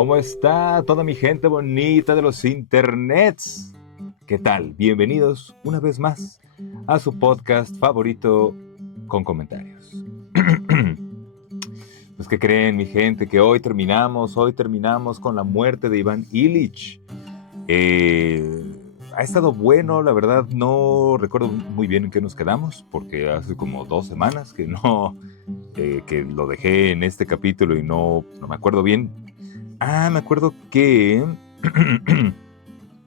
¿Cómo está toda mi gente bonita de los internets? ¿Qué tal? Bienvenidos una vez más a su podcast favorito con comentarios. Pues ¿qué creen, mi gente? Que hoy terminamos con la muerte de Iván Illich. Ha estado bueno, la verdad no recuerdo muy bien en qué nos quedamos, porque hace como 2 semanas que que lo dejé en este capítulo y no me acuerdo bien. Me acuerdo que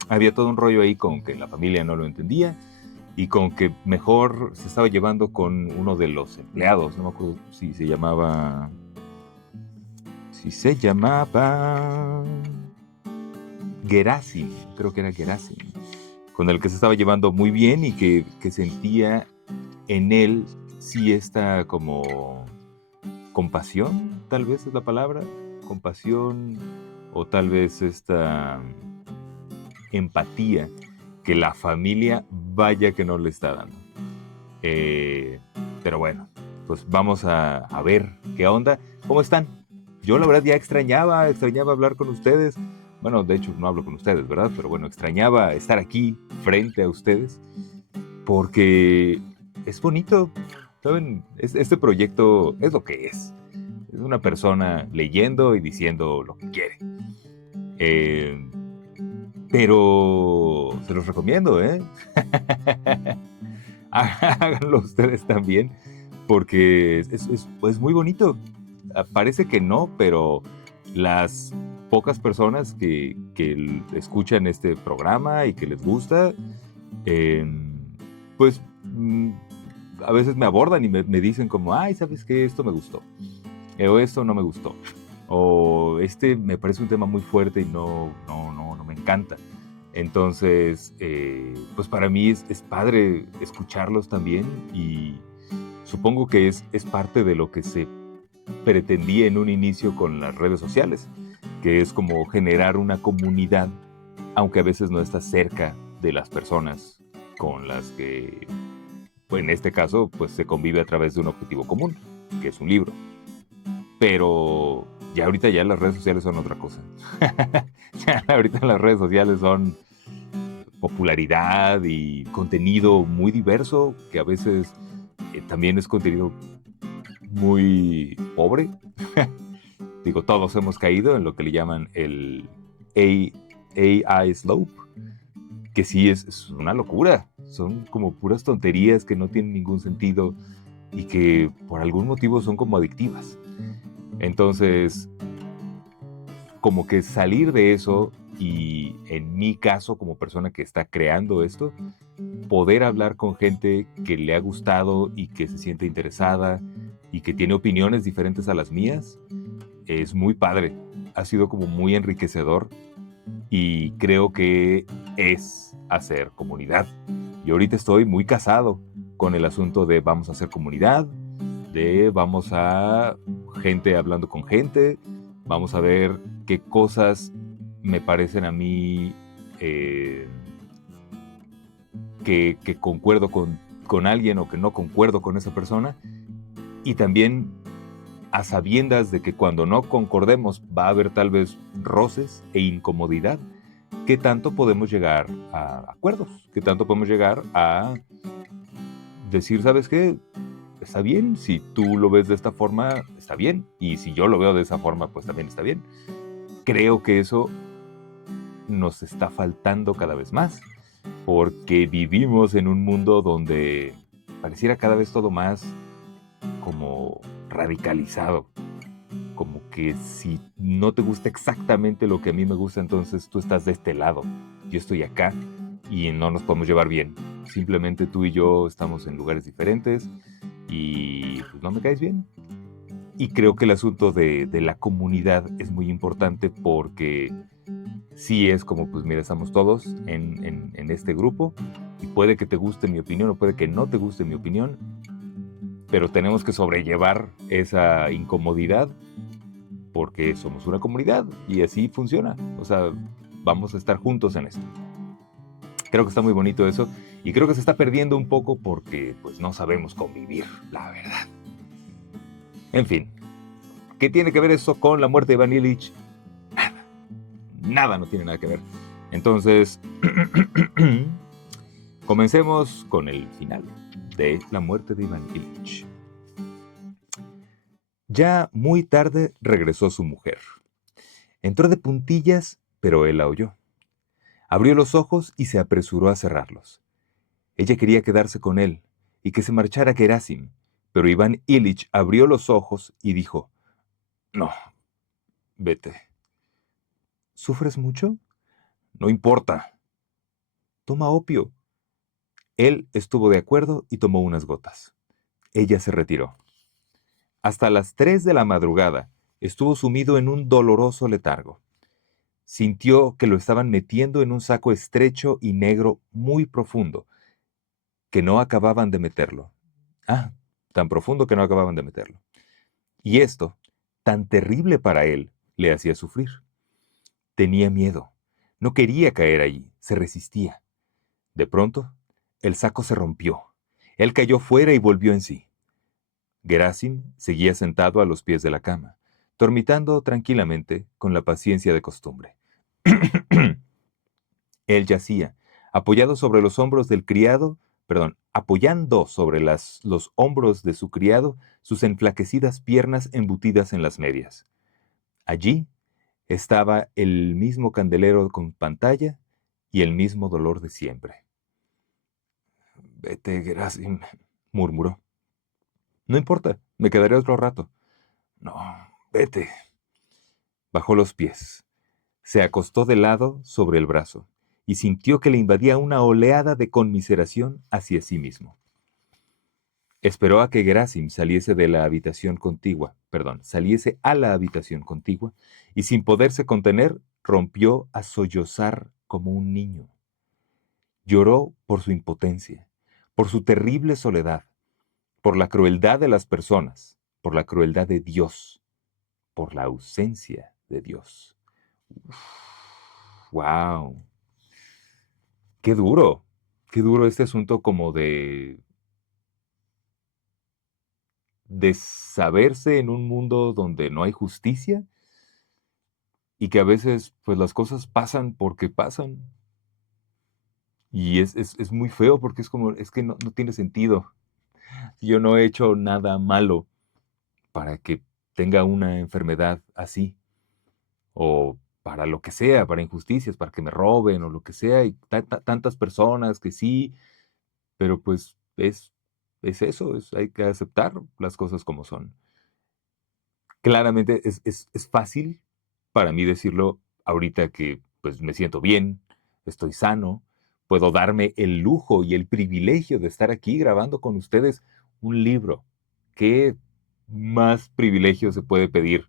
había todo un rollo ahí con que la familia no lo entendía y con que mejor se estaba llevando con uno de los empleados. No me acuerdo si se llamaba Gerasi, creo que era Gerasi, con el que se estaba llevando muy bien y que sentía en él sí esta como compasión, tal vez es la palabra, compasión o tal vez esta empatía que la familia vaya que no le está dando. Pero bueno, pues vamos a ver qué onda. ¿Cómo están? Yo la verdad ya extrañaba hablar con ustedes. Bueno, de hecho no hablo con ustedes, ¿verdad? Pero bueno, extrañaba estar aquí frente a ustedes porque es bonito, ¿saben? Este proyecto es lo que es. Es una persona leyendo y diciendo lo que quiere. Pero se los recomiendo, ¿eh? Háganlo ustedes también, porque es muy bonito. Parece que no, pero las pocas personas que escuchan este programa y que les gusta, pues a veces me abordan y me dicen como, ay, ¿sabes qué? Esto me gustó. O esto no me gustó. O este me parece un tema muy fuerte y no me encanta. Entonces, pues para mí es padre escucharlos también y supongo que es parte de lo que se pretendía en un inicio con las redes sociales, que es como generar una comunidad, aunque a veces no está cerca de las personas con las que, pues en este caso, pues se convive a través de un objetivo común, que es un libro. Pero ya ahorita ya las redes sociales son otra cosa. Ya ahorita las redes sociales son popularidad y contenido muy diverso, que a veces también es contenido muy pobre. Digo, todos hemos caído en lo que le llaman el AI slope, que sí es una locura. Son como puras tonterías que no tienen ningún sentido y que por algún motivo son como adictivas. Entonces, como que salir de eso y en mi caso como persona que está creando esto, poder hablar con gente que le ha gustado y que se siente interesada y que tiene opiniones diferentes a las mías, es muy padre. Ha sido como muy enriquecedor y creo que es hacer comunidad. Yo ahorita estoy muy casado con el asunto de vamos a hacer comunidad, de vamos a gente hablando con gente, vamos a ver qué cosas me parecen a mí que concuerdo con alguien o que no concuerdo con esa persona, y también a sabiendas de que cuando no concordemos va a haber tal vez roces e incomodidad, ¿qué tanto podemos llegar a acuerdos? ¿Qué tanto podemos llegar a decir, ¿sabes qué? Está bien, si tú lo ves de esta forma, está bien, y si yo lo veo de esa forma, pues también está bien. Creo que eso nos está faltando cada vez más, porque vivimos en un mundo donde pareciera cada vez todo más como radicalizado, como que si no te gusta exactamente lo que a mí me gusta, entonces tú estás de este lado, yo estoy acá y no nos podemos llevar bien. Simplemente tú y yo estamos en lugares diferentes y pues no me caes bien. Y creo que el asunto de la comunidad es muy importante porque sí es como, pues mira, estamos todos en este grupo y puede que te guste mi opinión o puede que no te guste mi opinión, pero tenemos que sobrellevar esa incomodidad porque somos una comunidad y así funciona. O sea, vamos a estar juntos en esto. Creo que está muy bonito eso y creo que se está perdiendo un poco porque pues no sabemos convivir, la verdad. En fin, ¿qué tiene que ver eso con la muerte de Iván Illich? Nada. nada, no tiene nada que ver. Entonces, comencemos con el final de La muerte de Iván Ilich. Ya muy tarde regresó su mujer. Entró de puntillas, pero él la oyó. Abrió los ojos y se apresuró a cerrarlos. Ella quería quedarse con él y que se marchara Gerasim, pero Iván Ilich abrió los ojos y dijo: «No, vete». «¿Sufres mucho?» «No importa. Toma opio». Él estuvo de acuerdo y tomó unas gotas. Ella se retiró. Hasta las 3 de la madrugada estuvo sumido en un doloroso letargo. Sintió que lo estaban metiendo en un saco estrecho y negro muy profundo, que no acababan de meterlo. Tan profundo que no acababan de meterlo. Y esto, tan terrible para él, le hacía sufrir. Tenía miedo. No quería caer allí, se resistía. De pronto, el saco se rompió. Él cayó fuera y volvió en sí. Gerasim seguía sentado a los pies de la cama, dormitando tranquilamente con la paciencia de costumbre. Él yacía, apoyado sobre los hombros del criado, apoyando sobre los hombros de su criado sus enflaquecidas piernas embutidas en las medias. Allí estaba el mismo candelero con pantalla y el mismo dolor de siempre. «Vete, Gerasim», murmuró. «No importa, me quedaré otro rato». «No, vete». Bajó los pies. Se acostó de lado sobre el brazo y sintió que le invadía una oleada de conmiseración hacia sí mismo. Esperó a que Gerasim saliese a la habitación contigua, y sin poderse contener, rompió a sollozar como un niño. Lloró por su impotencia, por su terrible soledad, por la crueldad de las personas, por la crueldad de Dios, por la ausencia de Dios. ¡Wow! ¡Qué duro! ¡Qué duro este asunto como de saberse en un mundo donde no hay justicia y que a veces pues las cosas pasan porque pasan. Y es muy feo porque es que no tiene sentido. Yo no he hecho nada malo para que tenga una enfermedad así, o para lo que sea, para injusticias, para que me roben o lo que sea, y tantas personas que sí, pero pues es eso, hay que aceptar las cosas como son. Claramente es fácil para mí decirlo ahorita que pues me siento bien, estoy sano, puedo darme el lujo y el privilegio de estar aquí grabando con ustedes un libro. ¿Qué más privilegio se puede pedir?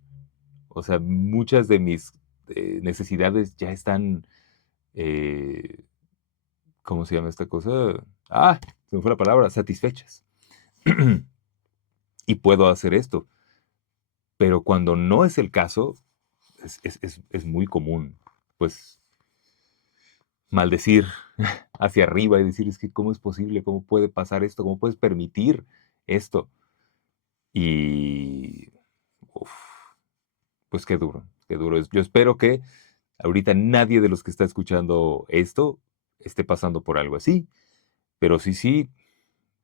O sea, muchas de mis necesidades ya están, eh, ¿cómo se llama esta cosa? Se me fue la palabra, satisfechas. Y puedo hacer esto. Pero cuando no es el caso, es muy común, pues, maldecir hacia arriba y decir, es que ¿cómo es posible? ¿Cómo puede pasar esto? ¿Cómo puedes permitir esto? Y, uf, pues qué duro, qué duro. Yo espero que ahorita nadie de los que está escuchando esto esté pasando por algo así, pero sí,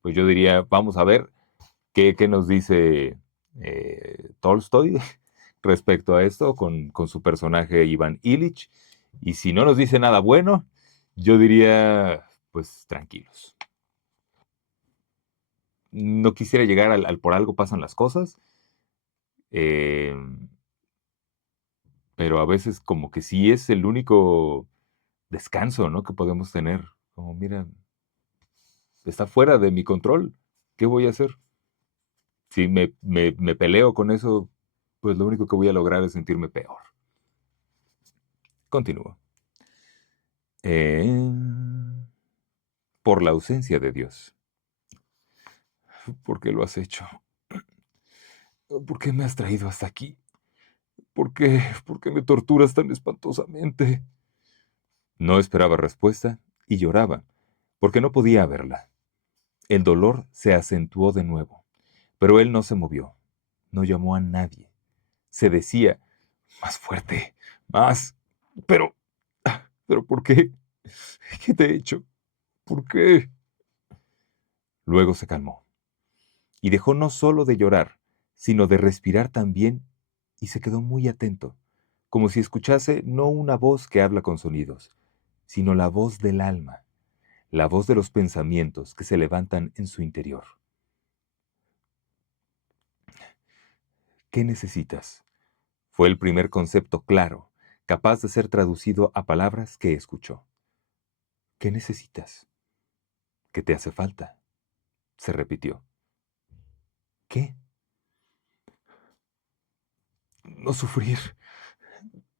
pues yo diría, vamos a ver qué nos dice Tolstoy respecto a esto con su personaje Iván Ilich. Y si no nos dice nada bueno, yo diría, pues tranquilos. No quisiera llegar al por algo pasan las cosas, eh, pero a veces como que sí es el único descanso, ¿no?, que podemos tener. Como, mira, está fuera de mi control. ¿Qué voy a hacer? Si me peleo con eso, pues lo único que voy a lograr es sentirme peor. Continúo. Por la ausencia de Dios. ¿Por qué lo has hecho? ¿Por qué me has traído hasta aquí? ¿Por qué me torturas tan espantosamente? No esperaba respuesta y lloraba, porque no podía verla. El dolor se acentuó de nuevo, pero él no se movió, no llamó a nadie. Se decía, más fuerte, más. Pero, ¿pero por qué? ¿Qué te he hecho? ¿Por qué? Luego se calmó y dejó no solo de llorar, sino de respirar también, y se quedó muy atento, como si escuchase no una voz que habla con sonidos, sino la voz del alma, la voz de los pensamientos que se levantan en su interior. ¿Qué necesitas? Fue el primer concepto claro, capaz de ser traducido a palabras que escuchó. ¿Qué necesitas? ¿Qué te hace falta? Se repitió. ¿Qué? No sufrir,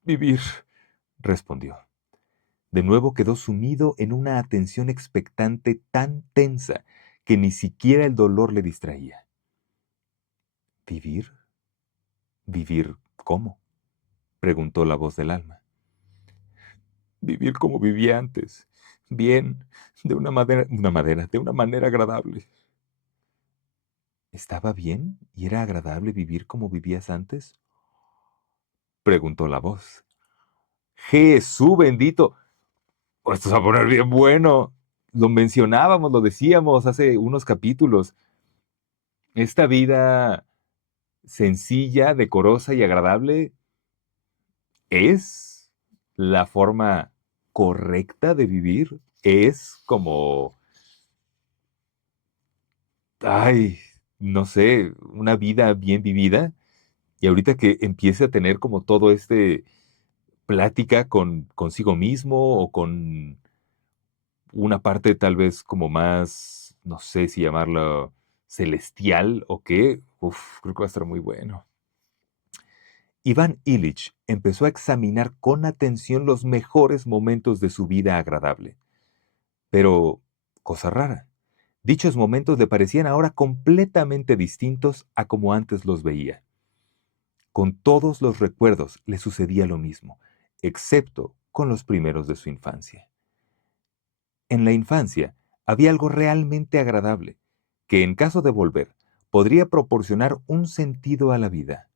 vivir, respondió. De nuevo quedó sumido en una atención expectante tan tensa que ni siquiera el dolor le distraía. ¿Vivir? ¿Vivir cómo? Preguntó la voz del alma. Vivir como vivía antes, bien, de una manera agradable. ¿Estaba bien y era agradable vivir como vivías antes? Preguntó la voz. Jesús bendito, esto se va a poner bien bueno. Lo mencionábamos, lo decíamos hace unos capítulos. Esta vida sencilla, decorosa y agradable es la forma correcta de vivir. Es como, ay, no sé, una vida bien vivida. Y ahorita que empiece a tener como todo este plática con consigo mismo o con una parte tal vez como más, no sé si llamarlo celestial o qué, creo que va a estar muy bueno. Iván Illich empezó a examinar con atención los mejores momentos de su vida agradable. Pero, cosa rara, dichos momentos le parecían ahora completamente distintos a como antes los veía. Con todos los recuerdos le sucedía lo mismo, excepto con los primeros de su infancia. En la infancia había algo realmente agradable, que en caso de volver, podría proporcionar un sentido a la vida.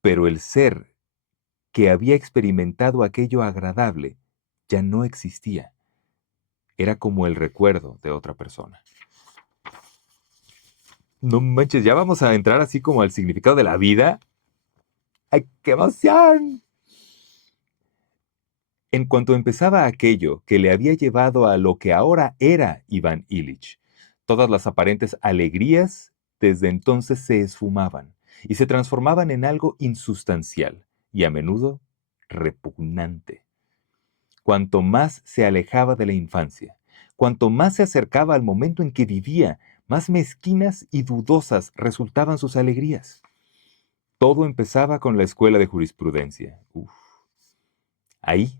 Pero el ser que había experimentado aquello agradable ya no existía. Era como el recuerdo de otra persona. No manches, ya vamos a entrar así como al significado de la vida. ¡Ay, qué emoción! En cuanto empezaba aquello que le había llevado a lo que ahora era Iván Illich, todas las aparentes alegrías desde entonces se esfumaban y se transformaban en algo insustancial y a menudo repugnante. Cuanto más se alejaba de la infancia, cuanto más se acercaba al momento en que vivía, más mezquinas y dudosas resultaban sus alegrías. Todo empezaba con la escuela de jurisprudencia. Ahí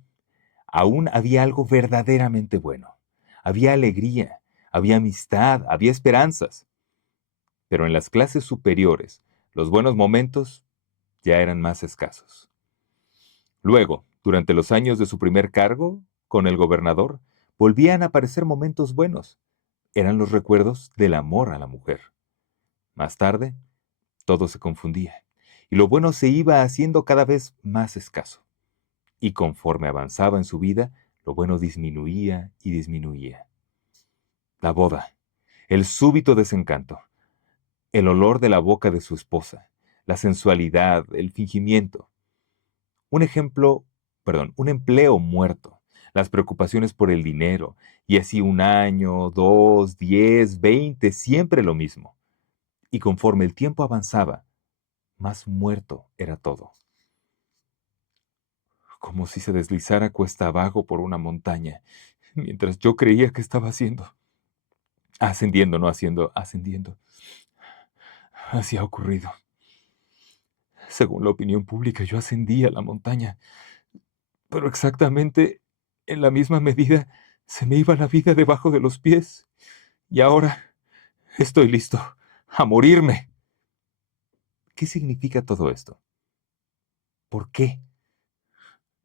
aún había algo verdaderamente bueno. Había alegría, había amistad, había esperanzas. Pero en las clases superiores, los buenos momentos ya eran más escasos. Luego, durante los años de su primer cargo, con el gobernador, volvían a aparecer momentos buenos. Eran los recuerdos del amor a la mujer. Más tarde, todo se confundía, y lo bueno se iba haciendo cada vez más escaso. Y conforme avanzaba en su vida, lo bueno disminuía y disminuía. La boda, el súbito desencanto, el olor de la boca de su esposa, la sensualidad, el fingimiento. Un ejemplo, un empleo muerto, las preocupaciones por el dinero, y así un año, 2, 10, 20, siempre lo mismo. Y conforme el tiempo avanzaba, más muerto era todo. Como si se deslizara cuesta abajo por una montaña, mientras yo creía que estaba ascendiendo, no haciendo, ascendiendo. Así ha ocurrido. Según la opinión pública, yo ascendí a la montaña, pero exactamente en la misma medida se me iba la vida debajo de los pies. Y ahora estoy listo a morirme. ¿Qué significa todo esto? ¿Por qué?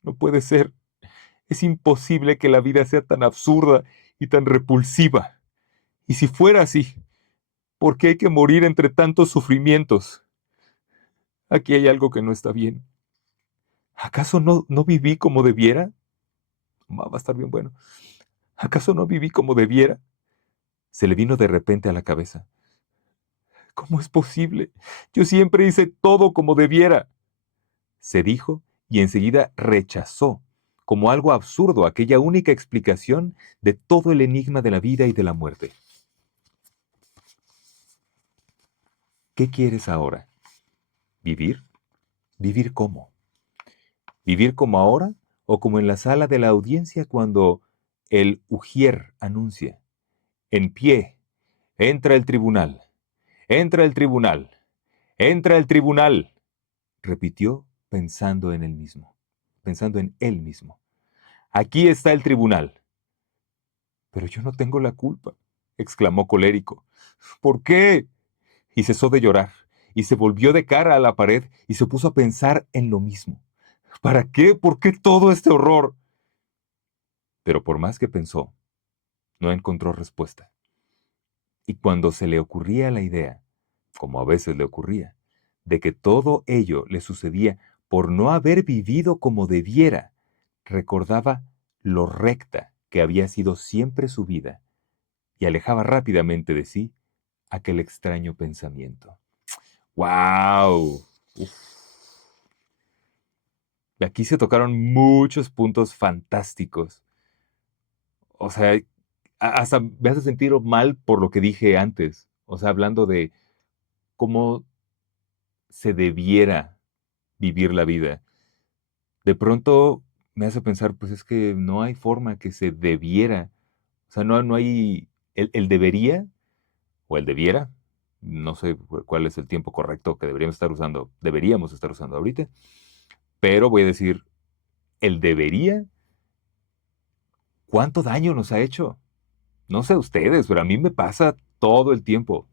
No puede ser. Es imposible que la vida sea tan absurda y tan repulsiva. Y si fuera así, ¿por qué hay que morir entre tantos sufrimientos? Aquí hay algo que no está bien. ¿Acaso no viví como debiera? Va a estar bien bueno. ¿Acaso no viví como debiera? Se le vino de repente a la cabeza. ¿Cómo es posible? Yo siempre hice todo como debiera, se dijo, y enseguida rechazó, como algo absurdo, aquella única explicación de todo el enigma de la vida y de la muerte. ¿Qué quieres ahora? ¿Vivir? ¿Vivir cómo? ¿Vivir como ahora o como en la sala de la audiencia cuando el ujier anuncia? En pie, entra el tribunal, entra el tribunal, entra el tribunal, repitió pensando en él mismo. Aquí está el tribunal. Pero yo no tengo la culpa, exclamó colérico. ¿Por qué? Y cesó de llorar, y se volvió de cara a la pared y se puso a pensar en lo mismo. ¿Para qué? ¿Por qué todo este horror? Pero por más que pensó, no encontró respuesta. Y cuando se le ocurría la idea, como a veces le ocurría, de que todo ello le sucedía por no haber vivido como debiera, recordaba lo recta que había sido siempre su vida y alejaba rápidamente de sí aquel extraño pensamiento. ¡Wow! Aquí se tocaron muchos puntos fantásticos. O sea, hasta me hace sentir mal por lo que dije antes. O sea, hablando de cómo se debiera vivir la vida. De pronto me hace pensar, pues es que no hay forma que se debiera. O sea, no hay el debería o el debiera. No sé cuál es el tiempo correcto que deberíamos estar usando ahorita, pero voy a decir, el debería, ¿cuánto daño nos ha hecho? No sé ustedes, pero a mí me pasa todo el tiempo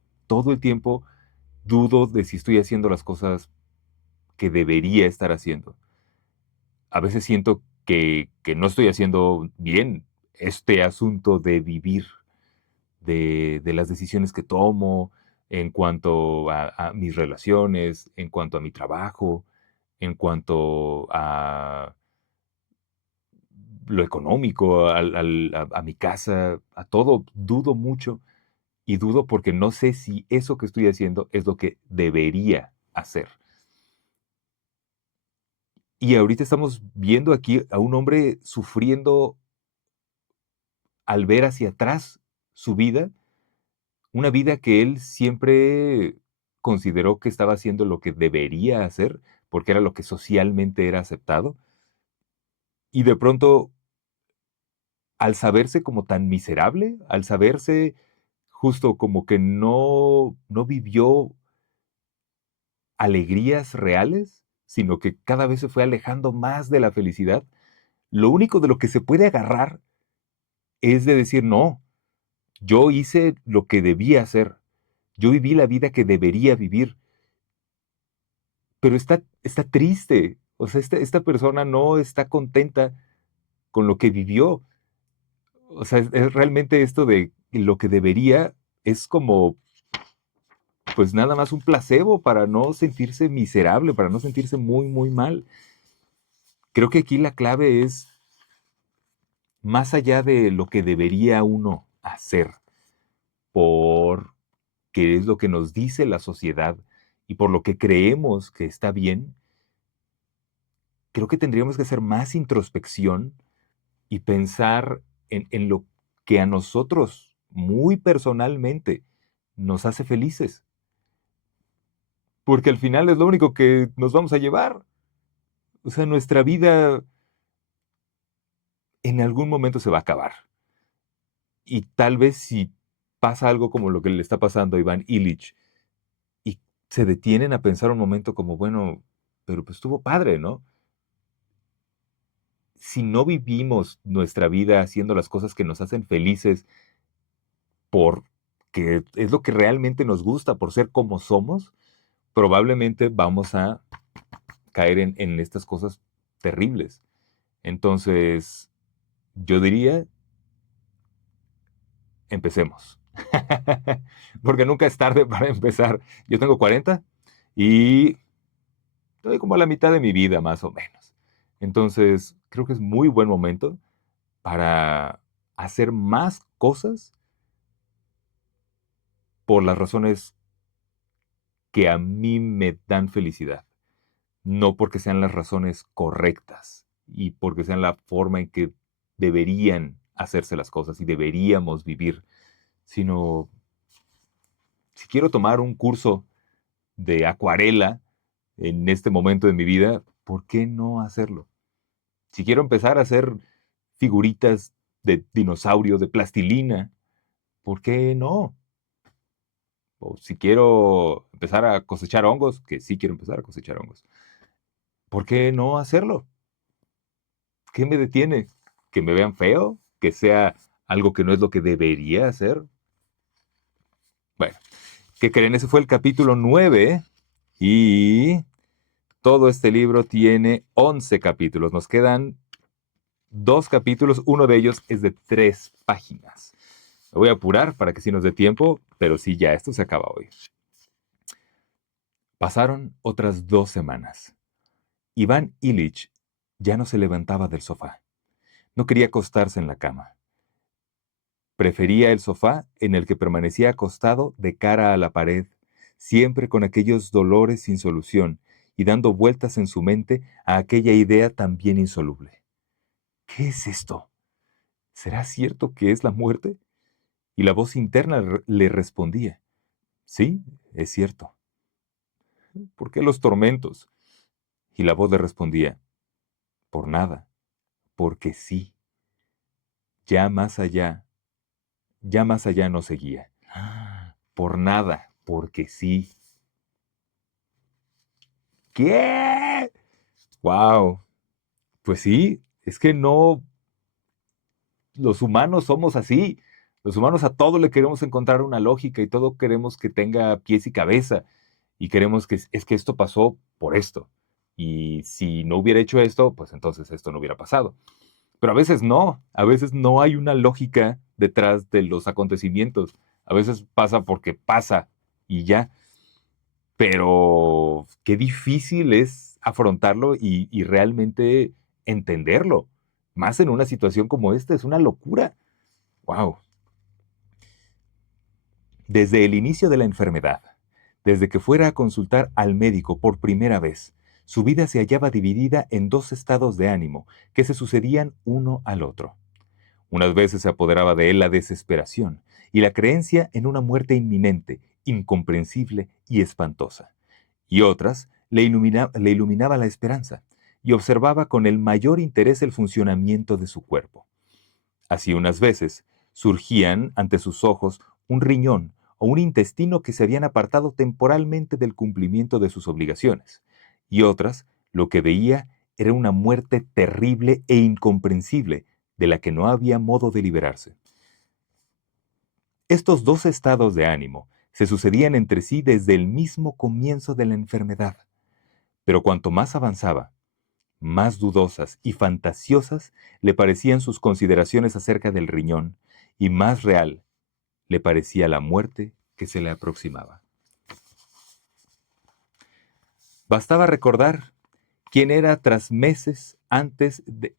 dudo de si estoy haciendo las cosas que debería estar haciendo. A veces siento que no estoy haciendo bien este asunto de vivir, de las decisiones que tomo en cuanto a mis relaciones, en cuanto a mi trabajo, en cuanto a lo económico, a mi casa, a todo, dudo mucho y dudo porque no sé si eso que estoy haciendo es lo que debería hacer. Y ahorita estamos viendo aquí a un hombre sufriendo al ver hacia atrás su vida, una vida que él siempre consideró que estaba haciendo lo que debería hacer, porque era lo que socialmente era aceptado, y de pronto, al saberse como tan miserable, al saberse justo como que no vivió alegrías reales, sino que cada vez se fue alejando más de la felicidad, lo único de lo que se puede agarrar es de decir, no, yo hice lo que debía hacer, yo viví la vida que debería vivir, pero está triste, o sea, esta persona no está contenta con lo que vivió, o sea, es realmente esto de lo que debería, es como, pues nada más un placebo para no sentirse miserable, para no sentirse muy, muy mal. Creo que aquí la clave es más allá de lo que debería uno hacer por qué es lo que nos dice la sociedad y por lo que creemos que está bien, creo que tendríamos que hacer más introspección y pensar en lo que a nosotros muy personalmente nos hace felices, porque al final es lo único que nos vamos a llevar. O sea, nuestra vida en algún momento se va a acabar. Y tal vez si pasa algo como lo que le está pasando a Iván Illich y se detienen a pensar un momento como, bueno, pero pues estuvo padre, ¿no? Si no vivimos nuestra vida haciendo las cosas que nos hacen felices porque es lo que realmente nos gusta, por ser como somos, probablemente vamos a caer en estas cosas terribles. Entonces, yo diría, empecemos. Porque nunca es tarde para empezar. Yo tengo 40 y estoy como a la mitad de mi vida, más o menos. Entonces, creo que es muy buen momento para hacer más cosas por las razones que a mí me dan felicidad, no porque sean las razones correctas y porque sean la forma en que deberían hacerse las cosas y deberíamos vivir, sino si quiero tomar un curso de acuarela en este momento de mi vida, ¿por qué no hacerlo? Si quiero empezar a hacer figuritas de dinosaurios, de plastilina, ¿por qué no? O si quiero empezar a cosechar hongos, que sí quiero empezar a cosechar hongos, ¿por qué no hacerlo? ¿Qué me detiene? ¿Que me vean feo? ¿Que sea algo que no es lo que debería hacer? Bueno, ¿qué creen? Ese fue el capítulo 9 y todo este libro tiene 11 capítulos. Nos quedan 2 capítulos, uno de ellos es de 3 páginas. Me voy a apurar para que sí nos dé tiempo, pero sí, ya, esto se acaba hoy. Pasaron otras 2 semanas. Iván Ilich ya no se levantaba del sofá. No quería acostarse en la cama. Prefería el sofá en el que permanecía acostado de cara a la pared, siempre con aquellos dolores sin solución y dando vueltas en su mente a aquella idea también insoluble. ¿Qué es esto? ¿Será cierto que es la muerte? Y la voz interna le respondía, sí, es cierto. ¿Por qué los tormentos? Y la voz le respondía, por nada, porque sí. Ya más allá, ya más allá no seguía. Por nada, porque sí. ¿Qué? Wow. Pues sí, es que no, los humanos somos así. Los humanos a todo le queremos encontrar una lógica y todo queremos que tenga pies y cabeza. Y queremos que es que esto pasó por esto. Y si no hubiera hecho esto, pues entonces esto no hubiera pasado. Pero a veces no hay una lógica detrás de los acontecimientos. A veces pasa porque pasa y ya. Pero qué difícil es afrontarlo y realmente entenderlo. Más en una situación como esta, es una locura. Wow. Desde el inicio de la enfermedad, desde que fuera a consultar al médico por primera vez, su vida se hallaba dividida en 2 estados de ánimo que se sucedían uno al otro. Unas veces se apoderaba de él la desesperación y la creencia en una muerte inminente, incomprensible y espantosa. Y otras le iluminaba la esperanza y observaba con el mayor interés el funcionamiento de su cuerpo. Así unas veces surgían ante sus ojos un riñón o un intestino que se habían apartado temporalmente del cumplimiento de sus obligaciones, y otras lo que veía era una muerte terrible e incomprensible de la que no había modo de liberarse. Estos 2 estados de ánimo se sucedían entre sí desde el mismo comienzo de la enfermedad, pero cuanto más avanzaba, más dudosas y fantasiosas le parecían sus consideraciones acerca del riñón, y más real le parecía la muerte que se le aproximaba. Bastaba recordar quién era tras meses antes de...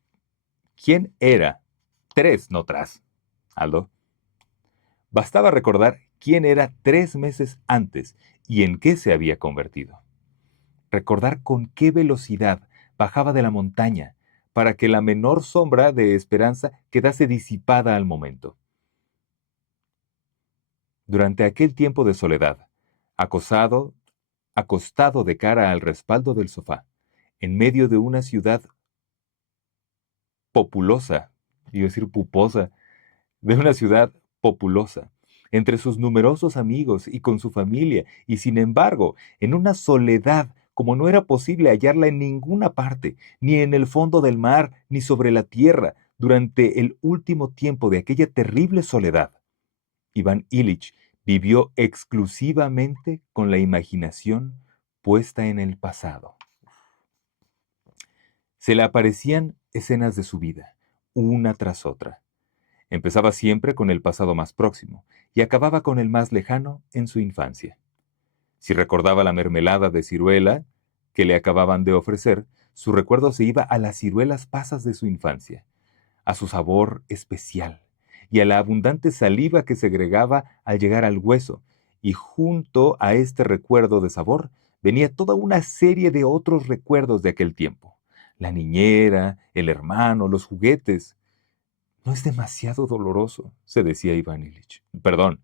¿Quién era? No tras, Aldo. Bastaba recordar quién era 3 meses antes y en qué se había convertido. Recordar con qué velocidad bajaba de la montaña para que la menor sombra de esperanza quedase disipada al momento. Durante aquel tiempo de soledad, acosado, acostado de cara al respaldo del sofá, en medio de una ciudad populosa, iba a decir puposa, de una ciudad populosa, entre sus numerosos amigos y con su familia, y sin embargo, en una soledad como no era posible hallarla en ninguna parte, ni en el fondo del mar, ni sobre la tierra, durante el último tiempo de aquella terrible soledad, Iván Ilich vivió exclusivamente con la imaginación puesta en el pasado. Se le aparecían escenas de su vida, una tras otra. Empezaba siempre con el pasado más próximo y acababa con el más lejano en su infancia. Si recordaba la mermelada de ciruela que le acababan de ofrecer, su recuerdo se iba a las ciruelas pasas de su infancia, a su sabor especial y a la abundante saliva que segregaba al llegar al hueso, y junto a este recuerdo de sabor venía toda una serie de otros recuerdos de aquel tiempo. La niñera, el hermano, los juguetes. No es demasiado doloroso, se decía Iván Ilich. Perdón,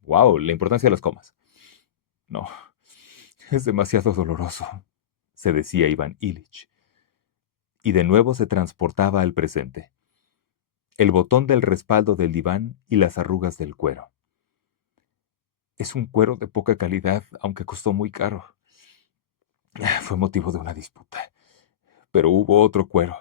wow, la importancia de las comas. No, es demasiado doloroso, se decía Iván Ilich. Y de nuevo se transportaba al presente. El botón del respaldo del diván y las arrugas del cuero. Es un cuero de poca calidad, aunque costó muy caro. Fue motivo de una disputa. Pero hubo otro cuero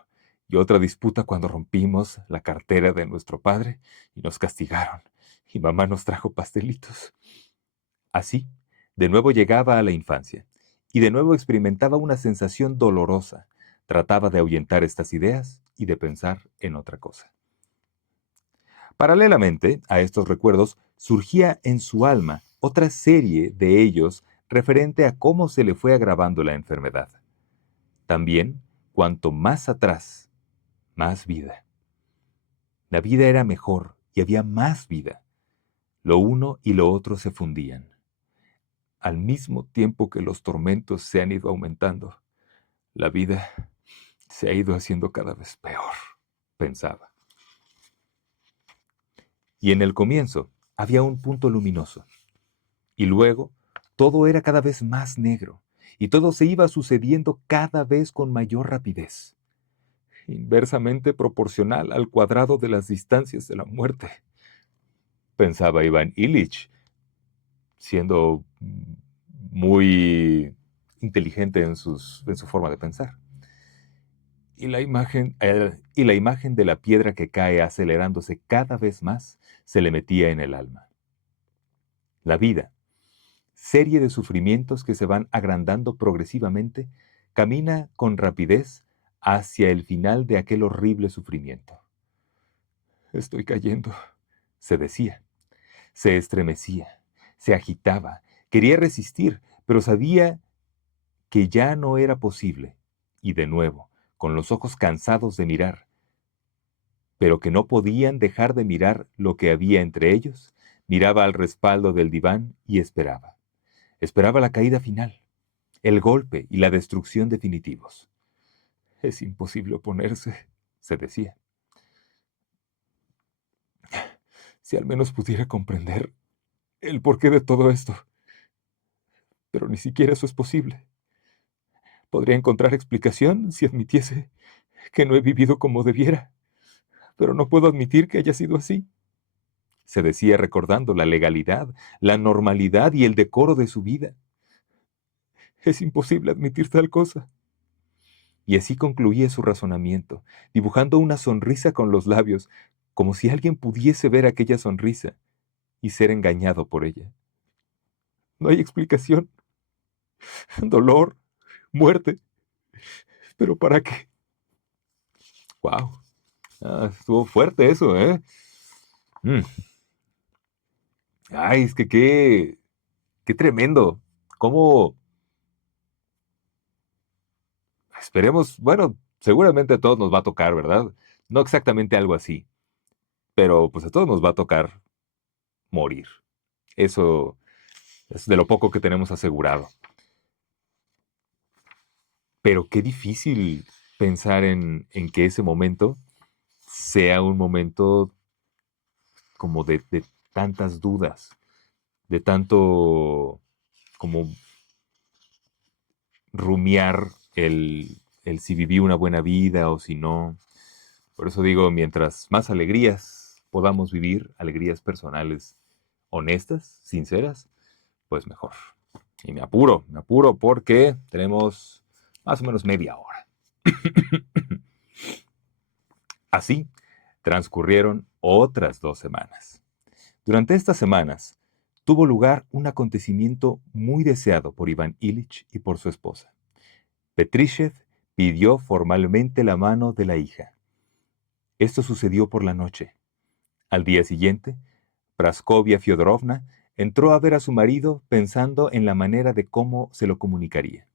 y otra disputa cuando rompimos la cartera de nuestro padre y nos castigaron. Y mamá nos trajo pastelitos. Así, de nuevo llegaba a la infancia y de nuevo experimentaba una sensación dolorosa. Trataba de ahuyentar estas ideas y de pensar en otra cosa. Paralelamente a estos recuerdos, surgía en su alma otra serie de ellos referente a cómo se le fue agravando la enfermedad. También, cuanto más atrás, más vida. La vida era mejor y había más vida. Lo uno y lo otro se fundían. Al mismo tiempo que los tormentos se han ido aumentando, la vida se ha ido haciendo cada vez peor, pensaba. Y en el comienzo había un punto luminoso. Y luego todo era cada vez más negro, y todo se iba sucediendo cada vez con mayor rapidez, inversamente proporcional al cuadrado de las distancias de la muerte, pensaba Iván Ilich, siendo muy inteligente en su forma de pensar. Y la imagen de la piedra que cae acelerándose cada vez más se le metía en el alma. La vida, serie de sufrimientos que se van agrandando progresivamente, camina con rapidez hacia el final de aquel horrible sufrimiento. Estoy cayendo, se decía. Se estremecía, se agitaba, quería resistir, pero sabía que ya no era posible. Y de nuevo, con los ojos cansados de mirar, pero que no podían dejar de mirar lo que había entre ellos, miraba al respaldo del diván y esperaba. Esperaba la caída final, el golpe y la destrucción definitivos. Es imposible oponerse, se decía. Si al menos pudiera comprender el porqué de todo esto. Pero ni siquiera eso es posible. Podría encontrar explicación si admitiese que no he vivido como debiera, pero no puedo admitir que haya sido así. Se decía recordando la legalidad, la normalidad y el decoro de su vida. Es imposible admitir tal cosa. Y así concluía su razonamiento, dibujando una sonrisa con los labios, como si alguien pudiese ver aquella sonrisa y ser engañado por ella. No hay explicación. Dolor, muerte. ¿Pero para qué? ¡Wow! Estuvo fuerte eso, ¿eh? Mm. Ay, es que qué tremendo. ¿Cómo? Esperemos, bueno, seguramente a todos nos va a tocar, ¿verdad? No exactamente algo así, pero pues a todos nos va a tocar morir. Eso es de lo poco que tenemos asegurado. Pero qué difícil pensar en que ese momento sea un momento como de tantas dudas, de tanto como rumiar el si viví una buena vida o si no. Por eso digo, mientras más alegrías podamos vivir, alegrías personales honestas, sinceras, pues mejor. Y me apuro porque tenemos más o menos media hora. Así transcurrieron otras 2 semanas. Durante estas semanas tuvo lugar un acontecimiento muy deseado por Iván Ilich y por su esposa. Petryshev pidió formalmente la mano de la hija. Esto sucedió por la noche. Al día siguiente, Praskovia Fyodorovna entró a ver a su marido pensando en la manera de cómo se lo comunicaría.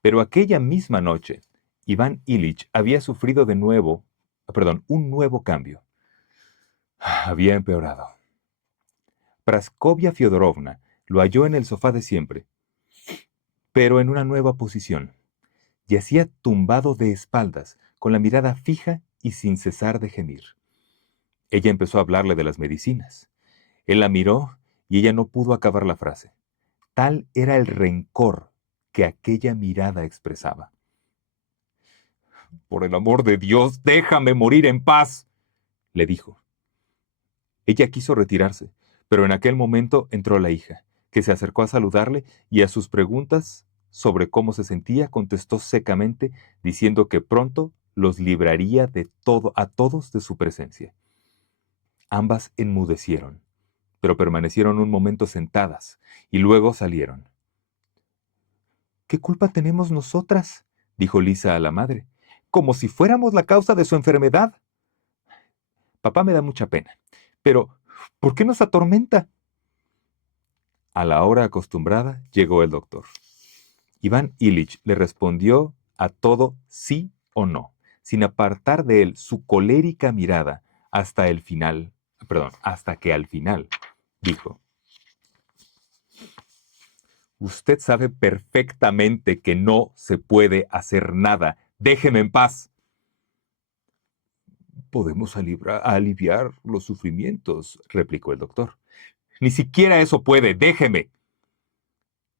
Pero aquella misma noche, Iván Ilich había sufrido un nuevo cambio. Había empeorado. Praskovia Fyodorovna lo halló en el sofá de siempre, pero en una nueva posición. Yacía tumbado de espaldas, con la mirada fija y sin cesar de gemir. Ella empezó a hablarle de las medicinas. Él la miró y ella no pudo acabar la frase. Tal era el rencor que aquella mirada expresaba. «Por el amor de Dios, déjame morir en paz», le dijo. Ella quiso retirarse, pero en aquel momento entró la hija, que se acercó a saludarle y a sus preguntas sobre cómo se sentía contestó secamente, diciendo que pronto los libraría a todos de su presencia. Ambas enmudecieron, pero permanecieron un momento sentadas y luego salieron. «¿Qué culpa tenemos nosotras?», dijo Lisa a la madre, «como si fuéramos la causa de su enfermedad. Papá me da mucha pena, pero ¿por qué nos atormenta?». A la hora acostumbrada llegó el doctor. Iván Ilich le respondió a todo sí o no, sin apartar de él su colérica mirada hasta que al final dijo: «Usted sabe perfectamente que no se puede hacer nada. Déjeme en paz». «Podemos aliviar los sufrimientos», replicó el doctor. «Ni siquiera eso puede. Déjeme».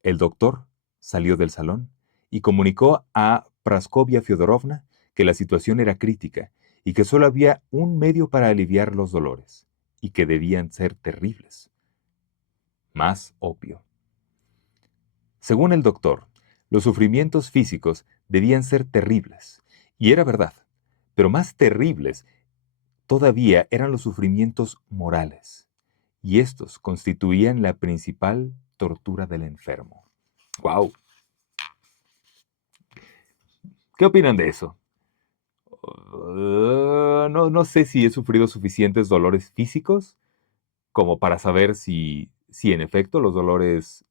El doctor salió del salón y comunicó a Praskovia Fyodorovna que la situación era crítica y que solo había un medio para aliviar los dolores, y que debían ser terribles. Más opio. Según el doctor, los sufrimientos físicos debían ser terribles, y era verdad, pero más terribles todavía eran los sufrimientos morales, y estos constituían la principal tortura del enfermo. ¡Wow! ¿Qué opinan de eso? No sé si he sufrido suficientes dolores físicos como para saber si en efecto los dolores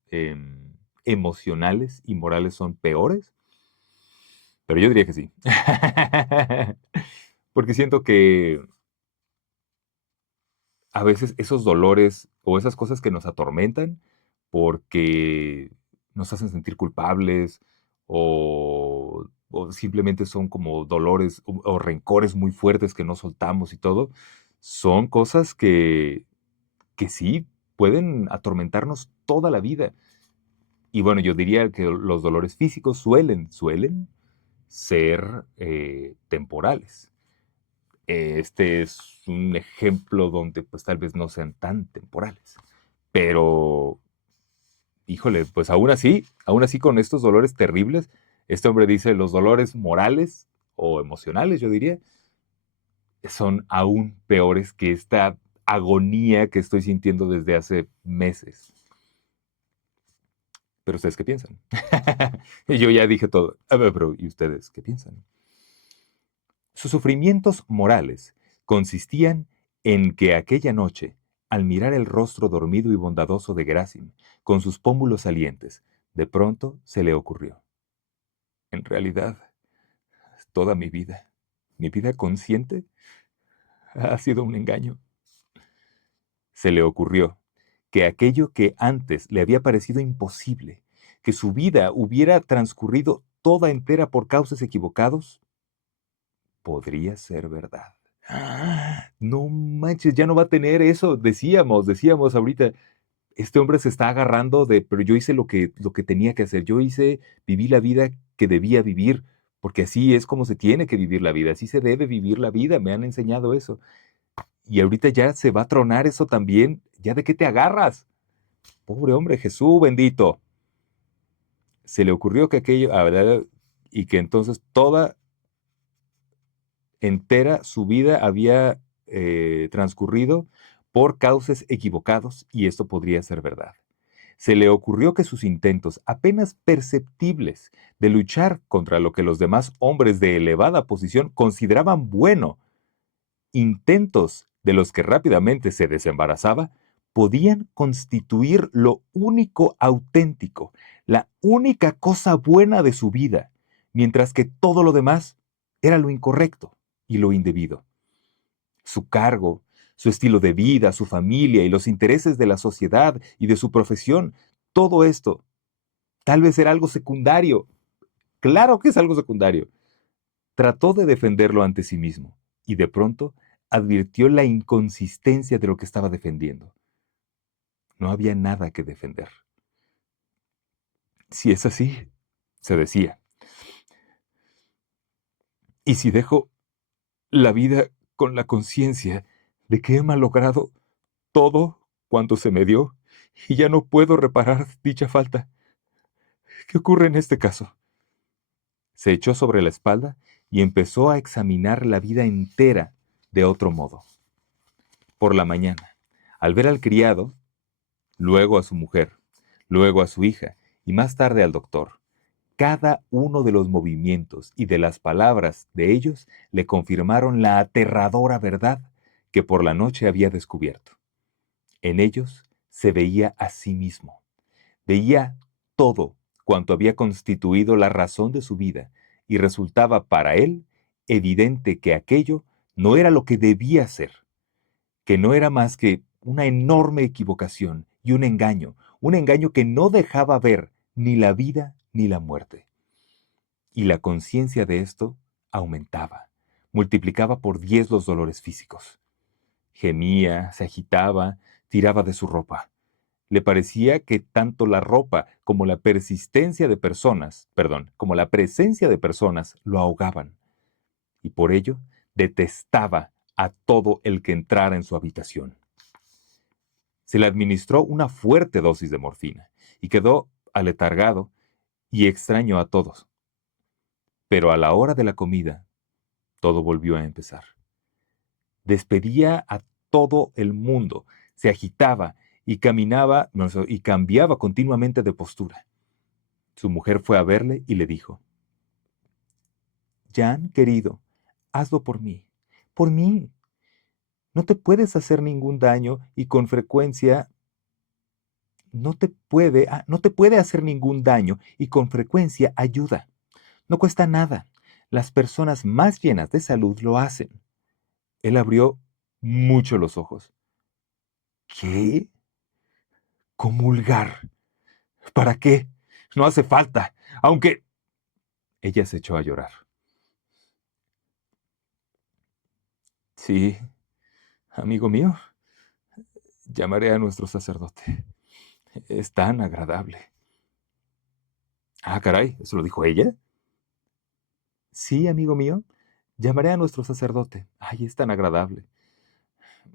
emocionales y morales son peores, pero yo diría que sí. Porque siento que a veces esos dolores o esas cosas que nos atormentan porque nos hacen sentir culpables o simplemente son como dolores o rencores muy fuertes que no soltamos y todo, son cosas que sí pueden atormentarnos toda la vida. Y bueno, yo diría que los dolores físicos suelen ser temporales. Este es un ejemplo donde pues tal vez no sean tan temporales. Pero, híjole, pues aún así con estos dolores terribles, este hombre dice los dolores morales o emocionales, yo diría, son aún peores que esta agonía que estoy sintiendo desde hace meses. Pero ¿ustedes qué piensan? Y yo ya dije todo. A ver, pero ¿y ustedes qué piensan? Sus sufrimientos morales consistían en que aquella noche, al mirar el rostro dormido y bondadoso de Gerasim, con sus pómulos salientes, de pronto se le ocurrió: en realidad, toda mi vida consciente, ha sido un engaño. Se le ocurrió que aquello que antes le había parecido imposible, que su vida hubiera transcurrido toda entera por causas equivocados, podría ser verdad. No manches, ya no va a tener eso. Decíamos ahorita, este hombre se está agarrando pero yo hice lo que tenía que hacer. Viví la vida que debía vivir, porque así es como se tiene que vivir la vida, así se debe vivir la vida, me han enseñado eso. Y ahorita ya se va a tronar eso también. ¿Ya de qué te agarras? Pobre hombre, Jesús bendito. Se le ocurrió que aquello, ¿verdad? Y que entonces toda entera su vida había transcurrido por causas equivocados, y esto podría ser verdad. Se le ocurrió que sus intentos apenas perceptibles de luchar contra lo que los demás hombres de elevada posición consideraban bueno, intentos de los que rápidamente se desembarazaba, podían constituir lo único auténtico, la única cosa buena de su vida, mientras que todo lo demás era lo incorrecto y lo indebido. Su cargo, su estilo de vida, su familia y los intereses de la sociedad y de su profesión, todo esto tal vez era algo secundario. Claro que es algo secundario. Trató de defenderlo ante sí mismo y de pronto advirtió la inconsistencia de lo que estaba defendiendo. No había nada que defender. Si es así, se decía, y si dejo la vida con la conciencia de que he malogrado todo cuanto se me dio y ya no puedo reparar dicha falta, ¿qué ocurre en este caso? Se echó sobre la espalda y empezó a examinar la vida entera de otro modo. Por la mañana, al ver al criado, luego a su mujer, luego a su hija y más tarde al doctor, cada uno de los movimientos y de las palabras de ellos le confirmaron la aterradora verdad que por la noche había descubierto. En ellos se veía a sí mismo, veía todo cuanto había constituido la razón de su vida y resultaba para él evidente que aquello no era lo que debía ser, que no era más que una enorme equivocación y un engaño que no dejaba ver ni la vida ni la muerte. Y la conciencia de esto aumentaba, multiplicaba por 10 los dolores físicos. Gemía, se agitaba, tiraba de su ropa. Le parecía que tanto la ropa como la como la presencia de personas lo ahogaban. Y por ello detestaba a todo el que entrara en su habitación. Se le administró una fuerte dosis de morfina y quedó aletargado y extraño a todos. Pero a la hora de la comida, todo volvió a empezar. Despedía a todo el mundo, se agitaba y caminaba y cambiaba continuamente de postura. Su mujer fue a verle y le dijo: Jan, querido, hazlo por mí, por mí. No te puedes hacer ningún daño y con frecuencia no te puede hacer ningún daño y con frecuencia ayuda. No cuesta nada. Las personas más llenas de salud lo hacen. Él abrió mucho los ojos. ¿Qué? Comulgar. ¿Para qué? No hace falta. Aunque... Ella se echó a llorar. Sí, amigo mío, llamaré a nuestro sacerdote. Es tan agradable. Ah, caray, ¿eso lo dijo ella? Sí, amigo mío, llamaré a nuestro sacerdote. Ay, es tan agradable.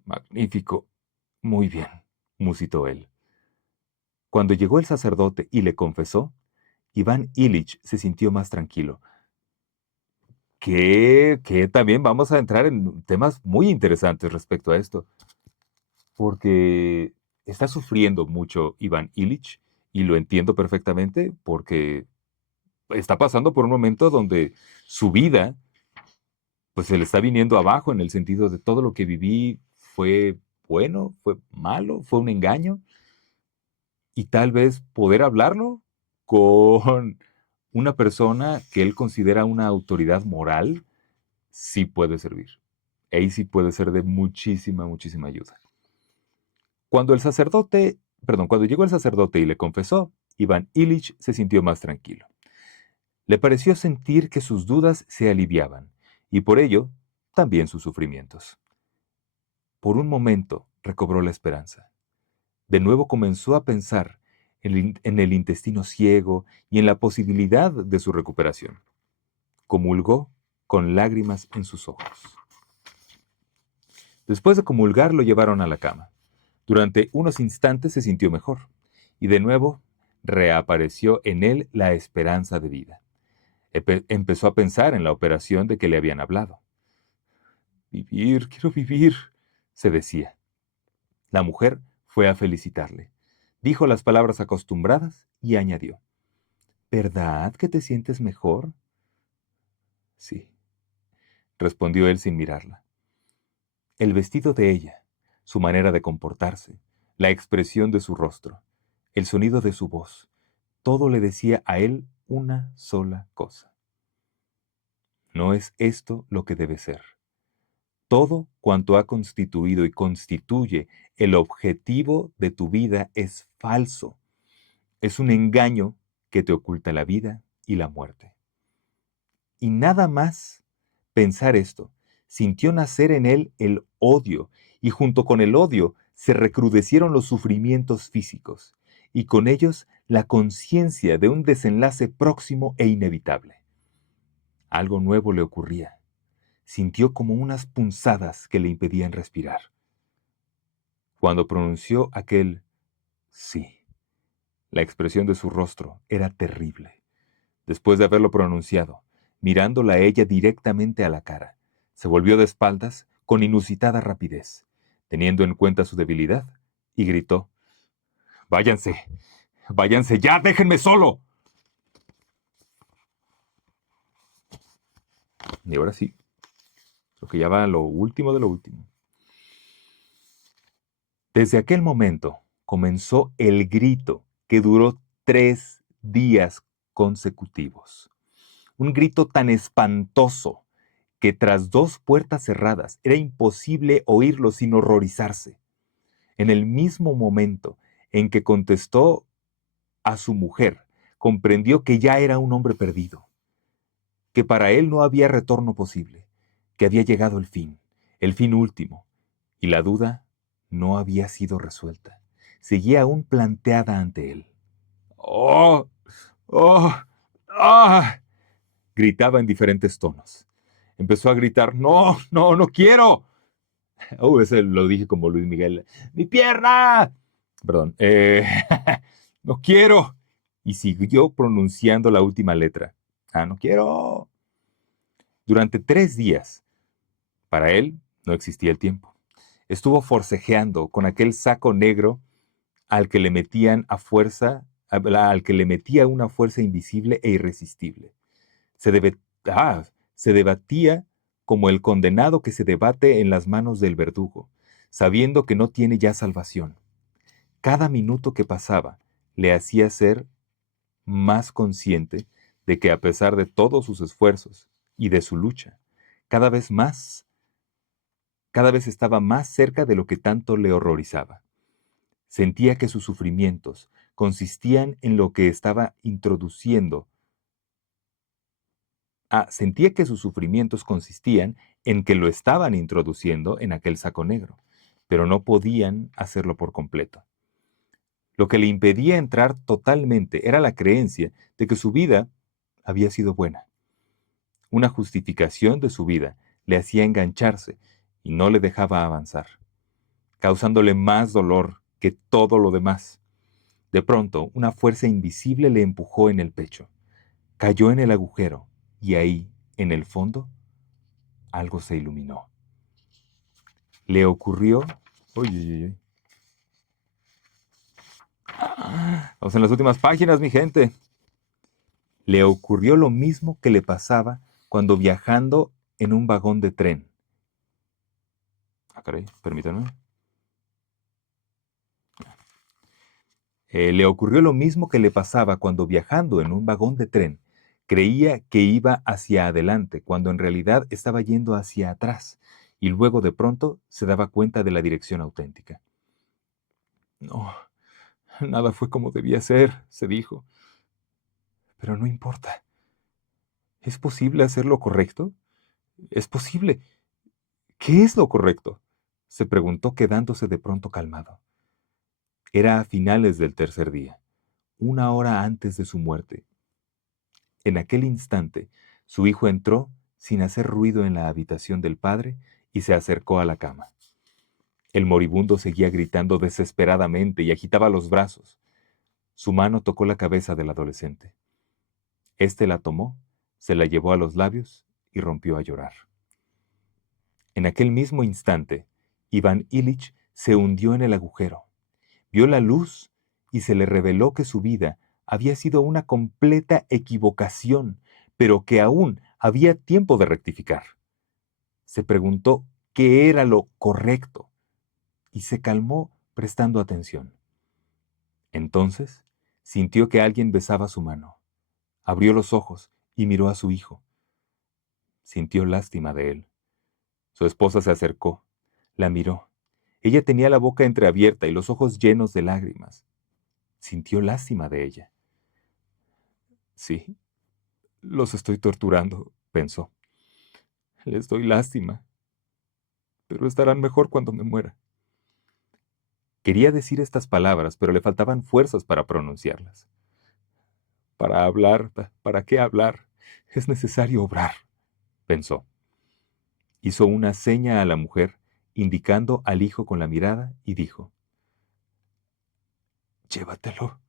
Magnífico. Muy bien, musitó él. Cuando llegó el sacerdote y le confesó, Iván Ilich se sintió más tranquilo. Que también vamos a entrar en temas muy interesantes respecto a esto, porque está sufriendo mucho Iván Ilich y lo entiendo perfectamente porque está pasando por un momento donde su vida pues se le está viniendo abajo en el sentido de todo lo que viví fue bueno, fue malo, fue un engaño y tal vez poder hablarlo con una persona que él considera una autoridad moral sí puede servir. Ahí sí puede ser de muchísima, muchísima ayuda. Cuando llegó el sacerdote y le confesó, Iván Ilich se sintió más tranquilo. Le pareció sentir que sus dudas se aliviaban, y por ello, también sus sufrimientos. Por un momento recobró la esperanza. De nuevo comenzó a pensar en el intestino ciego y en la posibilidad de su recuperación. Comulgó con lágrimas en sus ojos. Después de comulgar lo llevaron a la cama. Durante unos instantes se sintió mejor, y de nuevo reapareció en él la esperanza de vida. Empezó a pensar en la operación de que le habían hablado. Vivir, quiero vivir, se decía. La mujer fue a felicitarle. Dijo las palabras acostumbradas y añadió: ¿Verdad que te sientes mejor? Sí, respondió él sin mirarla. El vestido de ella, su manera de comportarse, la expresión de su rostro, el sonido de su voz, todo le decía a él una sola cosa. No es esto lo que debe ser. Todo cuanto ha constituido y constituye el objetivo de tu vida es falso. Es un engaño que te oculta la vida y la muerte. Y nada más pensar esto, sintió nacer en él el odio, y junto con el odio se recrudecieron los sufrimientos físicos, y con ellos la conciencia de un desenlace próximo e inevitable. Algo nuevo le ocurría. Sintió como unas punzadas que le impedían respirar. Cuando pronunció aquel sí, la expresión de su rostro era terrible. Después de haberlo pronunciado, mirándola a ella directamente a la cara, se volvió de espaldas con inusitada rapidez, teniendo en cuenta su debilidad, y gritó: «Váyanse, váyanse ya, déjenme solo». Y ahora sí, lo que ya va a lo último de lo último. Desde aquel momento comenzó el grito que duró 3 días consecutivos. Un grito tan espantoso que tras 2 puertas cerradas era imposible oírlo sin horrorizarse. En el mismo momento en que contestó a su mujer, comprendió que ya era un hombre perdido, que para él no había retorno posible, que había llegado el fin último, y la duda no había sido resuelta. Seguía aún planteada ante él. ¡Oh! ¡Oh! ¡Ah! Gritaba en diferentes tonos. Empezó a gritar: «¡No, no, no quiero!». Ese lo dije como Luis Miguel. ¡Mi pierna! Perdón. «No quiero». Y siguió pronunciando la última letra. No quiero. Durante 3 días, para él, no existía el tiempo. Estuvo forcejeando con aquel saco negro al que le metían a fuerza, al que le metía una fuerza invisible e irresistible. Se, debe, se debatía como el condenado que se debate en las manos del verdugo, sabiendo que no tiene ya salvación. Cada minuto que pasaba le hacía ser más consciente de que a pesar de todos sus esfuerzos y de su lucha, cada vez estaba más cerca de lo que tanto le horrorizaba. Sentía que sus sufrimientos consistían en lo que estaba introduciendo. Sentía que sus sufrimientos consistían en que lo estaban introduciendo en aquel saco negro, pero no podían hacerlo por completo. Lo que le impedía entrar totalmente era la creencia de que su vida había sido buena. Una justificación de su vida le hacía engancharse y no le dejaba avanzar, causándole más dolor que todo lo demás. De pronto, una fuerza invisible le empujó en el pecho. Cayó en el agujero y ahí, en el fondo, algo se iluminó. Le ocurrió... Uy, uy, uy. Vamos en las últimas páginas, mi gente. Le ocurrió lo mismo que le pasaba cuando viajando en un vagón de tren. Caray, permítanme. Le ocurrió lo mismo que le pasaba cuando viajando en un vagón de tren creía que iba hacia adelante cuando en realidad estaba yendo hacia atrás y luego de pronto se daba cuenta de la dirección auténtica. No, nada fue como debía ser, se dijo. Pero no importa. ¿Es posible hacer lo correcto? ¿Es posible? ¿Qué es lo correcto?, se preguntó quedándose de pronto calmado. Era a finales del tercer día, 1 hora antes de su muerte. En aquel instante, su hijo entró sin hacer ruido en la habitación del padre y se acercó a la cama. El moribundo seguía gritando desesperadamente y agitaba los brazos. Su mano tocó la cabeza del adolescente. Este la tomó, se la llevó a los labios y rompió a llorar. En aquel mismo instante, Iván Ilich se hundió en el agujero. Vio la luz y se le reveló que su vida había sido una completa equivocación, pero que aún había tiempo de rectificar. Se preguntó qué era lo correcto y se calmó prestando atención. Entonces, sintió que alguien besaba su mano. Abrió los ojos y miró a su hijo. Sintió lástima de él. Su esposa se acercó, la miró. Ella tenía la boca entreabierta y los ojos llenos de lágrimas. Sintió lástima de ella. Sí, los estoy torturando, pensó. Les doy lástima, pero estarán mejor cuando me muera. Quería decir estas palabras, pero le faltaban fuerzas para pronunciarlas. Para hablar, ¿para qué hablar? Es necesario obrar, pensó. Hizo una seña a la mujer, indicando al hijo con la mirada, y dijo: Llévatelo.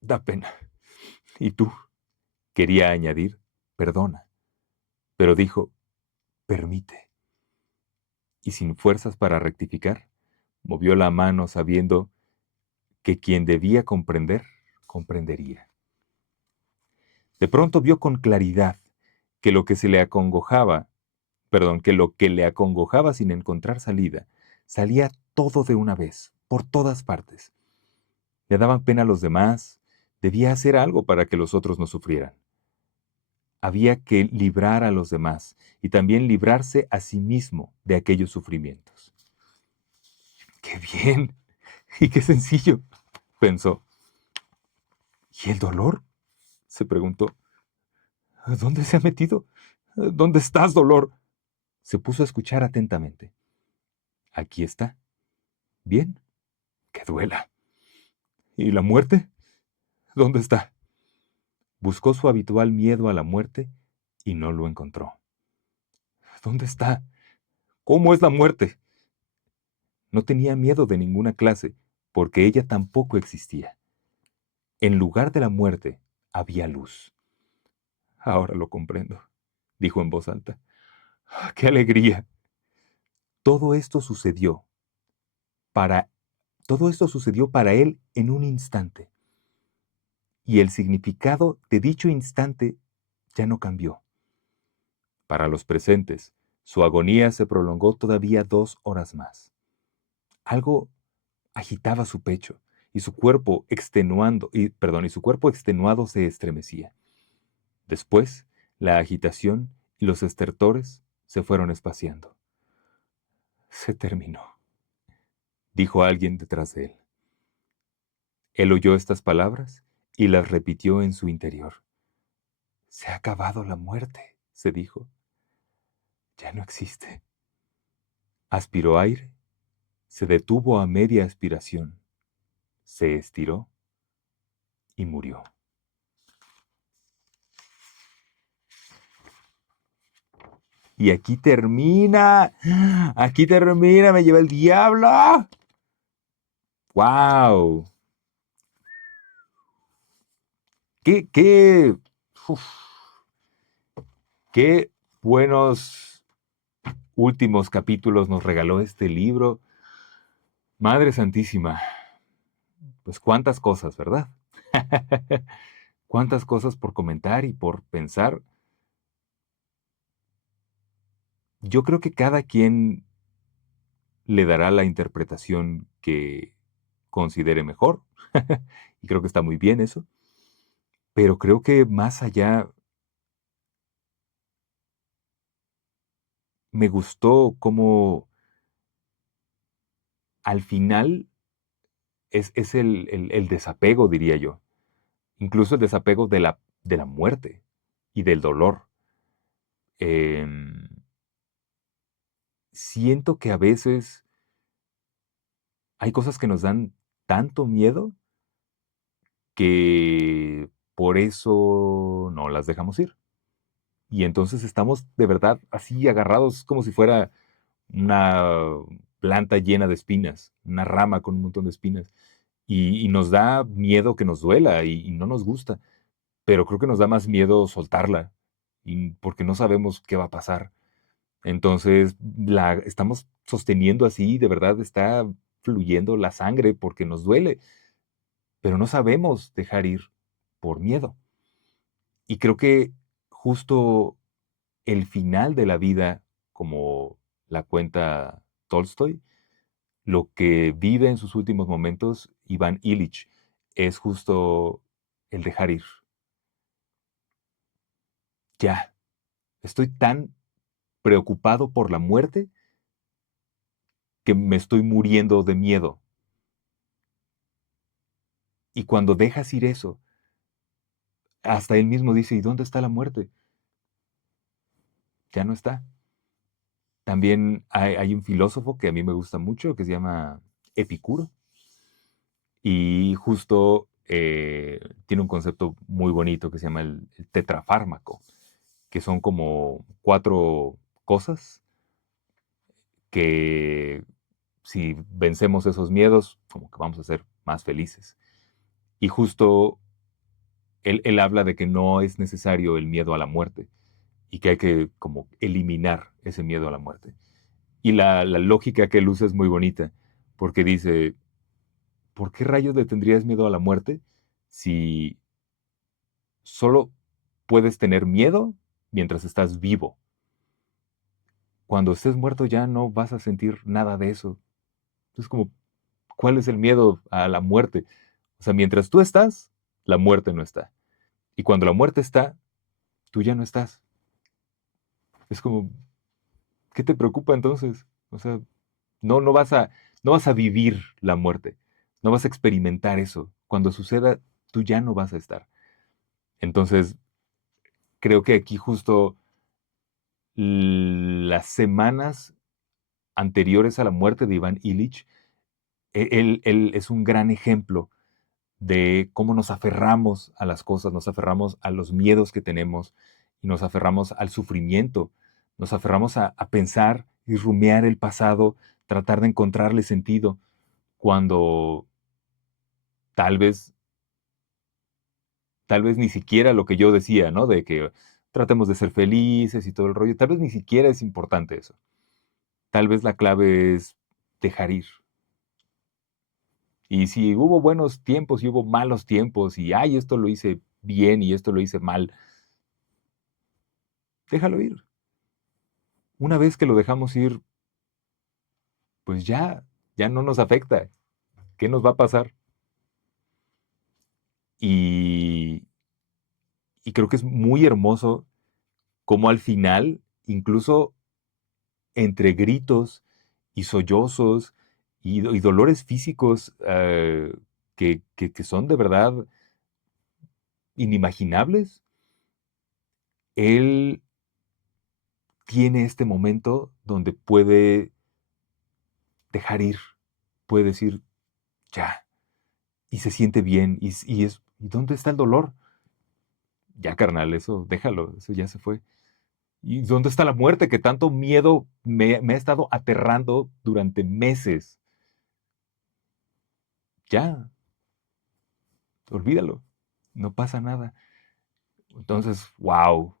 Da pena. ¿Y tú? Quería añadir: perdona. Pero dijo: permite. Y sin fuerzas para rectificar, movió la mano sabiendo que quien debía comprender, comprendería. De pronto vio con claridad que lo que se le acongojaba, que lo que le acongojaba sin encontrar salida, salía todo de una vez, por todas partes. Le daban pena a los demás, debía hacer algo para que los otros no sufrieran. Había que librar a los demás y también librarse a sí mismo de aquellos sufrimientos. ¡Qué bien! ¡Y qué sencillo!, pensó. ¿Y el dolor?, se preguntó. ¿Dónde se ha metido? ¿Dónde estás, dolor? Se puso a escuchar atentamente. Aquí está. Bien, que duela. ¿Y la muerte? ¿Dónde está? Buscó su habitual miedo a la muerte y no lo encontró. ¿Dónde está? ¿Cómo es la muerte? No tenía miedo de ninguna clase, porque ella tampoco existía. En lugar de la muerte, había luz. Ahora lo comprendo, dijo en voz alta. ¡Qué alegría! Todo esto sucedió para, todo esto sucedió para él en un instante. Y el significado de dicho instante ya no cambió. Para los presentes, su agonía se prolongó todavía 2 horas más. Algo agitaba su pecho y su cuerpo y su cuerpo extenuado se estremecía. Después, la agitación y los estertores se fueron espaciando. Se terminó, dijo alguien detrás de él. Él oyó estas palabras y las repitió en su interior. Se ha acabado la muerte, se dijo. Ya no existe. Aspiró aire, se detuvo a media aspiración, se estiró y murió. Y aquí termina, me lleva el diablo. ¡Wow! ¡Qué, qué, uf, qué buenos últimos capítulos nos regaló este libro! Madre Santísima, pues cuántas cosas, ¿verdad? Cuántas cosas por comentar y por pensar. Yo creo que cada quien le dará la interpretación que considere mejor. Y creo que está muy bien eso. Pero creo que más allá, me gustó cómo al final es el desapego, diría yo. Incluso el desapego de la muerte y del dolor. Em, Siento que a veces hay cosas que nos dan tanto miedo que por eso no las dejamos ir. Y entonces estamos de verdad así agarrados como si fuera una planta llena de espinas, una rama con un montón de espinas. Y nos da miedo que nos duela y no nos gusta, pero creo que nos da más miedo soltarla porque no sabemos qué va a pasar. Entonces la estamos sosteniendo así, de verdad está fluyendo la sangre porque nos duele, pero no sabemos dejar ir por miedo. Y creo que justo el final de la vida, como la cuenta Tolstoy, lo que vive en sus últimos momentos Iván Ilich, es justo el dejar ir. Ya, Estoy tan preocupado por la muerte que me estoy muriendo de miedo. Y cuando dejas ir eso, hasta él mismo dice, ¿y dónde está la muerte? Ya no está. También hay un filósofo que a mí me gusta mucho, que se llama Epicuro, y justo tiene un concepto muy bonito que se llama el tetrafármaco, que son como 4 cosas que si vencemos esos miedos, como que vamos a ser más felices. Y justo él habla de que no es necesario el miedo a la muerte y que hay que como eliminar ese miedo a la muerte. Y la lógica que él usa es muy bonita, porque dice, ¿por qué rayos le tendrías miedo a la muerte si solo puedes tener miedo mientras estás vivo? Cuando estés muerto ya no vas a sentir nada de eso. Es como, ¿cuál es el miedo a la muerte? O sea, mientras tú estás, la muerte no está. Y cuando la muerte está, tú ya no estás. Es como, ¿qué te preocupa entonces? O sea, no vas a vivir la muerte. No vas a experimentar eso. Cuando suceda, tú ya no vas a estar. Entonces, creo que aquí justo las semanas anteriores a la muerte de Iván Illich, él es un gran ejemplo de cómo nos aferramos a las cosas, nos aferramos a los miedos que tenemos y nos aferramos al sufrimiento, nos aferramos a pensar y rumiar el pasado, tratar de encontrarle sentido, cuando tal vez, tal vez ni siquiera lo que yo decía, ¿no? De que tratemos de ser felices y todo el rollo, tal vez ni siquiera es importante eso. Tal vez la clave es dejar ir. Y si hubo buenos tiempos y hubo malos tiempos y, ay, esto lo hice bien y esto lo hice mal, déjalo ir. Una vez que lo dejamos ir, pues ya no nos afecta. ¿Qué nos va a pasar? Y, y creo que es muy hermoso cómo al final, incluso entre gritos y sollozos y dolores físicos que son de verdad inimaginables, él tiene este momento donde puede dejar ir, puede decir ya, y se siente bien, ¿y dónde está el dolor? Ya, carnal, eso déjalo, eso ya se fue. ¿Y dónde está la muerte que tanto miedo me ha estado aterrando durante meses? Ya, olvídalo, no pasa nada. Entonces, wow,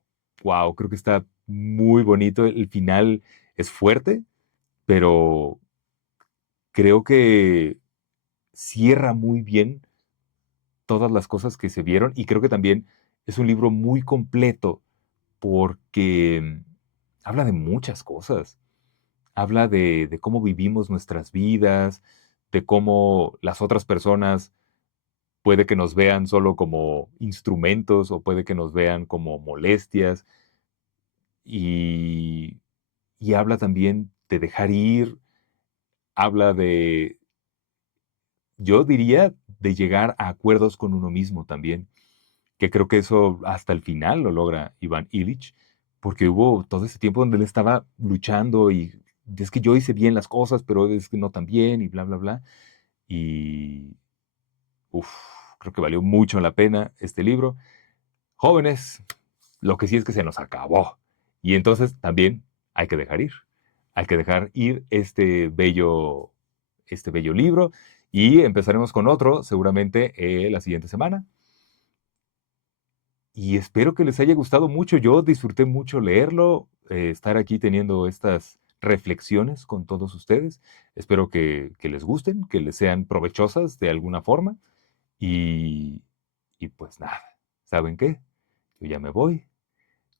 creo que está muy bonito. El final es fuerte, pero creo que cierra muy bien todas las cosas que se vieron y creo que también es un libro muy completo porque habla de muchas cosas. Habla de cómo vivimos nuestras vidas, de cómo las otras personas puede que nos vean solo como instrumentos o puede que nos vean como molestias y, y habla también de dejar ir, habla de, yo diría, de llegar a acuerdos con uno mismo también, que creo que eso hasta el final lo logra Iván Illich, porque hubo todo ese tiempo donde él estaba luchando y es que yo hice bien las cosas, pero es que no tan bien y bla, bla, bla. Y uf, creo que valió mucho la pena este libro. Jóvenes, lo que sí es que se nos acabó. Y entonces también hay que dejar ir. Hay que dejar ir este bello libro y empezaremos con otro seguramente la siguiente semana. Y espero que les haya gustado mucho. Yo disfruté mucho leerlo, estar aquí teniendo estas reflexiones con todos ustedes. Espero que les gusten, que les sean provechosas de alguna forma. Y, y pues nada, ¿saben qué? Yo ya me voy.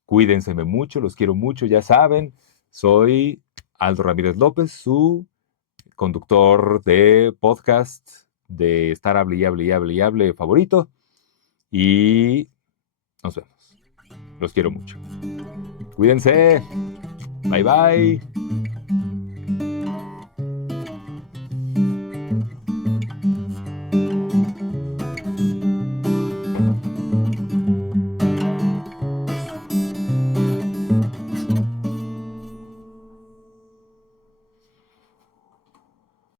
Cuídense mucho, los quiero mucho, ya saben. Soy Aldo Ramírez López, su conductor de podcast de estar hable y hable y hable y hable favorito. Y nos vemos. Los quiero mucho. Cuídense. Bye bye.